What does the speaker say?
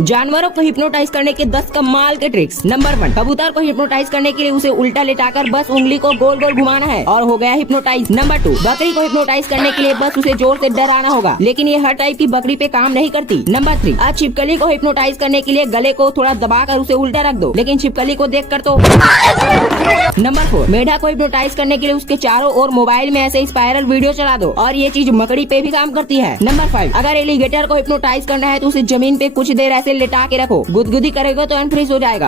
जानवरों को हिप्नोटाइज करने के 10 कमाल के ट्रिक्स। नंबर 1, कबूतर को हिप्नोटाइज करने के लिए उसे उल्टा लेटाकर बस उंगली को गोल गोल घुमाना है और हो गया हिप्नोटाइज। नंबर 2, बकरी को हिप्नोटाइज करने के लिए बस उसे जोर से डराना होगा, लेकिन ये हर टाइप की बकरी पे काम नहीं करती। नंबर 3, आज छिपकली को हिप्नोटाइज करने के लिए गले को थोड़ा दबाकर उसे उल्टा रख दो, लेकिन छिपकली को देख कर तो। नंबर 4, मेढा को हिप्नोटाइज करने के लिए उसके चारों ओर मोबाइल में ऐसे स्पाइरल वीडियो चला दो और ये चीज मकड़ी पे भी काम करती है। नंबर 5, अगर एलिगेटर को हिप्नोटाइज करना है तो उसे जमीन पे कुछ देर ऐसे लेटा के रखो, गुदगुदी करेगा तो अनफ्रीज हो जाएगा।